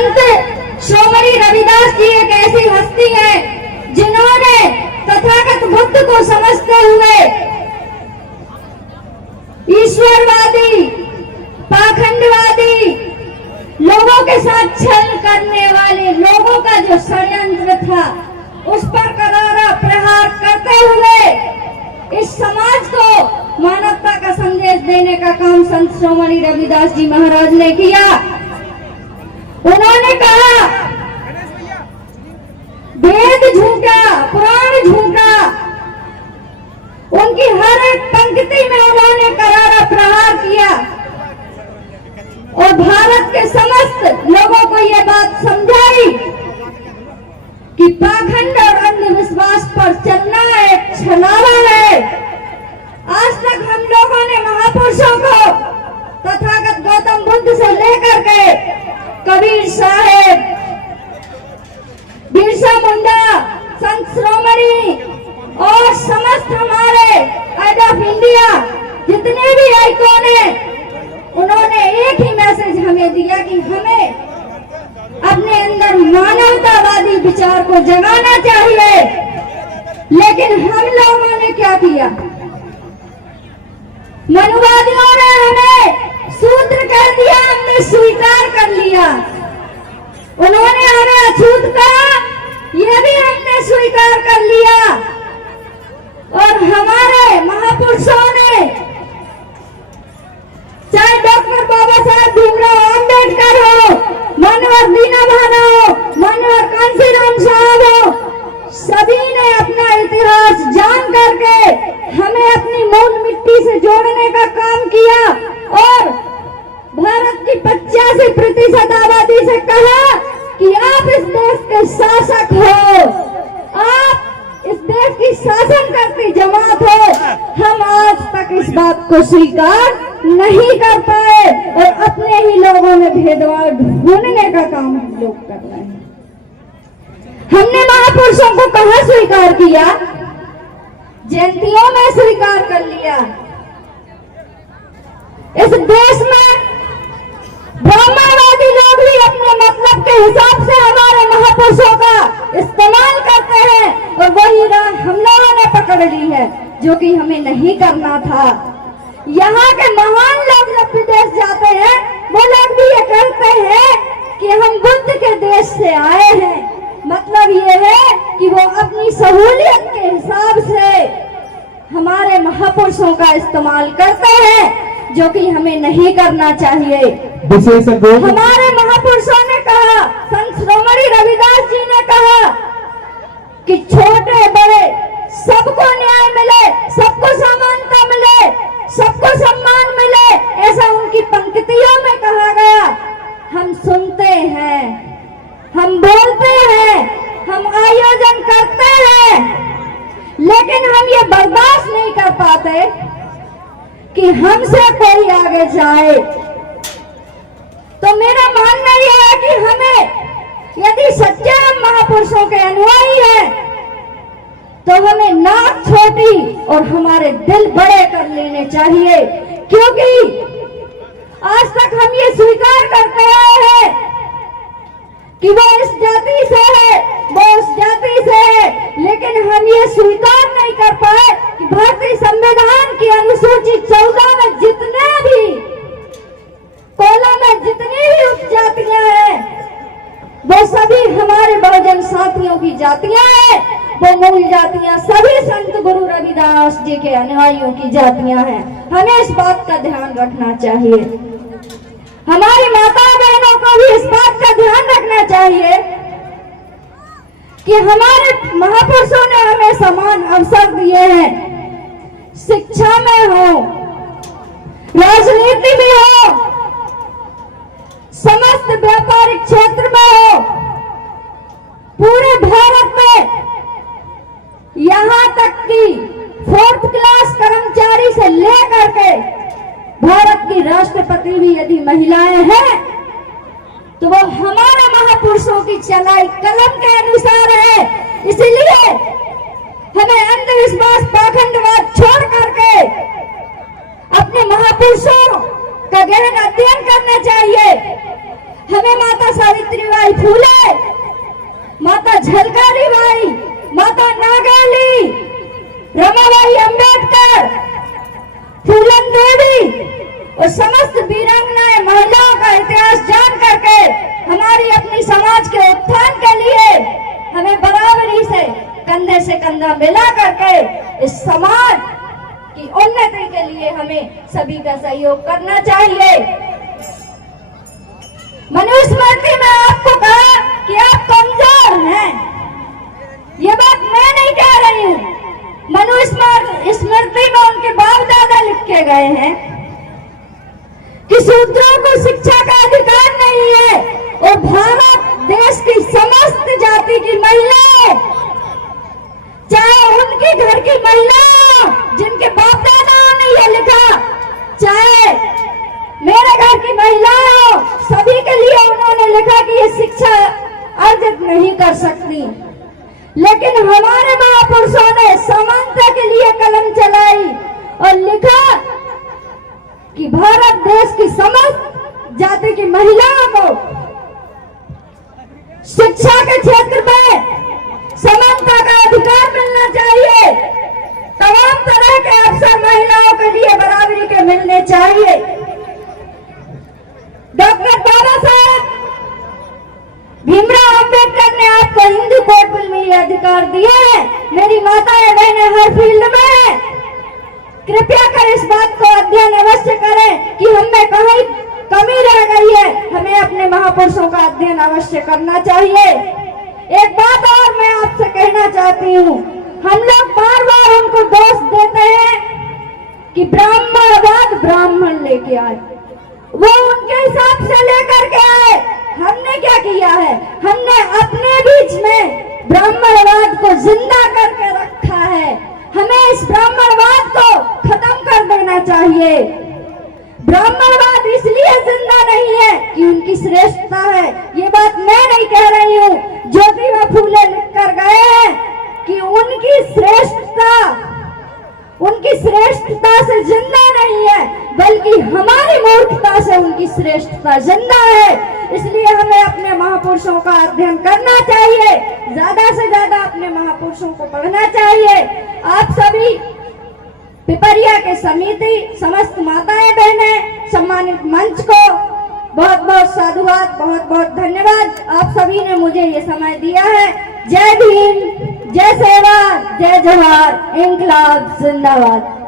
संत श्रोमणी रविदास जी एक ऐसी हस्ती है जिन्होंने तथागत बुद्ध को समझते हुए ईश्वरवादी, पाखंडवादी लोगों के साथ छल करने वाले लोगों का जो षड्यंत्र था उस पर करारा प्रहार करते हुए इस समाज को मानवता का संदेश देने का काम संत श्रोमणी रविदास जी महाराज ने किया। उन्होंने कहा वेद झूठा, पुराण झूठा। उनकी हर एक पंक्ति में उन्होंने करारा प्रहार किया और भारत के समस्त लोगों को ये बात समझाई कि पाखंड और अंधविश्वास पर चलना एक छलावा है। आज तक हम लोगों ने महापुरुषों को तथागत गौतम बुद्ध से लेकर के कबीर साहेब, बिरसा मुंडा, संत श्रोमणी और समस्त हमारे आइड ऑफ इंडिया जितने भी आइकॉन हैं, उन्होंने एक ही मैसेज हमें दिया कि हमें अपने अंदर मानवतावादी विचार को जगाना चाहिए। लेकिन हम लोगों ने क्या किया? मनुवादियों ने हमें शूद्र कर दिया, हमने स्वीकार कर लिया। उन्होंने हमें अछूत कहा, यह भी हमने स्वीकार कर लिया। और हमारे महापुरुषों ने, चाहे डॉक्टर बाबा साहब भीमराव अम्बेडकर हो, मानवर दीना भान हो, मानवर कांसीराम साहब हो, सभी ने अपना इतिहास जान करके हमें अपनी मूल मिट्टी से जोड़ने का काम किया और भारत की 85% आबादी से कहा कि आप इस देश के शासक हो, आप इस देश की शासन करती जमात हो। हम आज तक इस बात को स्वीकार नहीं कर पाए और अपने ही लोगों में भेदभाव ढूंढने का काम हम लोग कर रहे हैं। हमने महापुरुषों को कहाँ स्वीकार किया? जयंतियों में स्वीकार कर लिया। इस देश में ब्राह्मणवादी लोग भी अपने मतलब के हिसाब से हमारे महापुरुषों का इस्तेमाल करते हैं और वही राह हम लोगों ने पकड़ ली है, जो कि हमें नहीं करना था। यहाँ के महान लोग जब विदेश जाते हैं, वो लोग भी ये कहते हैं कि हम बुद्ध के देश से आए हैं। मतलब ये है कि वो अपनी सहूलियत के हिसाब से हमारे महापुरुषों का इस्तेमाल करते हैं, जो कि हमें नहीं करना चाहिए। हमारे महापुरुषों ने कहा, संत श्रोमणी रविदास जी ने कहा कि छोटे बड़े सबको न्याय मिले, सबको समानता मिले, सबको सम्मान मिले, ऐसा उनकी पंक्तियों में कहा गया। हम सुनते हैं, हम बोलते हैं, हम आयोजन करते हैं, लेकिन हम ये बर्दाश्त नहीं कर पाते कि हमसे कोई आगे जाए। तो मेरा मानना यह है कि हमें यदि सच्चे हम महापुरुषों के अनुयायी हैं तो हमें नाक छोटी और हमारे दिल बड़े कर लेने चाहिए, क्योंकि आज तक हम ये स्वीकार करते आए हैं कि वो इस जाति से है, वो उस जाति से है, लेकिन हम ये स्वीकार नहीं कर पाए कि भारतीय संविधान की अनुसूची 14 में जितने भी कोला में जितनी भी उपजातियां हैं, वो सभी हमारे बहुजन साथियों की जातियां हैं। वो मूल जातियां सभी संत गुरु रविदास जी के अनुयायियों की जातियां हैं। हमें इस बात का ध्यान रखना चाहिए। हमारी माता बहनों को भी इस बात का ध्यान रखना चाहिए कि हमारे महापुरुषों ने हमें समान अवसर दिए हैं। शिक्षा में हो, राजनीति में हो, समस्त व्यापारिक क्षेत्र में हो, पूरे भारत में, यहाँ तक कि 4th क्लास कर्मचारी से लेकर के भारत की राष्ट्रपति भी यदि महिलाएं हैं तो वो हमारे महापुरुषों की चलाई कलम के अनुसार है। इसलिए हमें अंधविश्वास, पाखंडवाद छोड़ करके अपने महापुरुषों का गहन अध्ययन करना चाहिए। हमें माता सावित्रीबाई फूले, माता झलकारी बाई, माता नागाली, रमाबाई अंबेडकर, फूलन देवी और समस्त वीरांगनाएं महिलाओं का इतिहास जान करके हमारी अपनी समाज के उत्थान के लिए हमें बराबरी से कंधा मिला करके इस समाज की उन्नति के लिए हमें सभी का सहयोग करना चाहिए। मनुस्मृति में आपको कहा कि आप कमजोर हैं, ये बात मैं नहीं कह रही हूँ। मनुस्मृति में उनके बाप दादा लिख के गए हैं कि शूद्रों को शिक्षा का अधिकार नहीं है और भारत देश की समस्त जाति की महिलाएं, चाहे उनके घर की महिलाएं जिनके बाप दादाओं ने यह लिखा, चाहे मेरे घर की महिलाएं, सभी के लिए उन्होंने लिखा कि ये शिक्षा अर्जित नहीं कर सकती। लेकिन हमारे महापुरुषों ने समानता के लिए कलम चलाई और लिखा कि भारत देश की समस्त जाति की महिलाओं को शिक्षा के क्षेत्र में समानता का अधिकार मिलना चाहिए। तमाम तरह के अवसर महिलाओं के लिए बराबरी के मिलने चाहिए। डॉक्टर बाबा साहब भीमराव अंबेडकर ने आपको हिंदू कोड बिल में ये अधिकार दिया है। मेरी माताएं बहनें हर फील्ड में हैं, कृपया कर इस बात को अध्ययन अवश्य करें कि हमें कहीं कमी रह गई है। हमें अपने महापुरुषों का अध्ययन अवश्य करना चाहिए। एक बात और मैं आपसे कहना चाहती हूँ, हम लोग बार बार उनको दोष देते हैं कि ब्राह्मणवाद ब्राह्मण लेके आए, वो उनके हिसाब से लेकर के आए। हमने क्या किया है, हमने अपने बीच में ब्राह्मणवाद को जिंदा करके रखा है। हमें इस ब्राह्मणवाद को खत्म कर देना चाहिए। ब्राह्मणवाद इसलिए जिंदा नहीं है कि उनकी श्रेष्ठता है, ये बात मैं नहीं कह रही हूँ। ज्योतिबा फूले लिख कर गए हैं कि उनकी श्रेष्ठता से जिंदा नहीं है, बल्कि हमारी मूर्खता से उनकी श्रेष्ठता जिंदा है। इसलिए हमें अपने महापुरुषों का अध्ययन करना चाहिए, ज्यादा से ज्यादा अपने महापुरुषों को पढ़ना चाहिए। आप सभी पिपरिया के समिति, समस्त माताएं बहनें, सम्मानित मंच को बहुत बहुत साधुवाद, बहुत बहुत धन्यवाद। आप सभी ने मुझे ये समय दिया है। जय भीम, जय सेवा, जय जोहार, इंकलाब जिंदाबाद।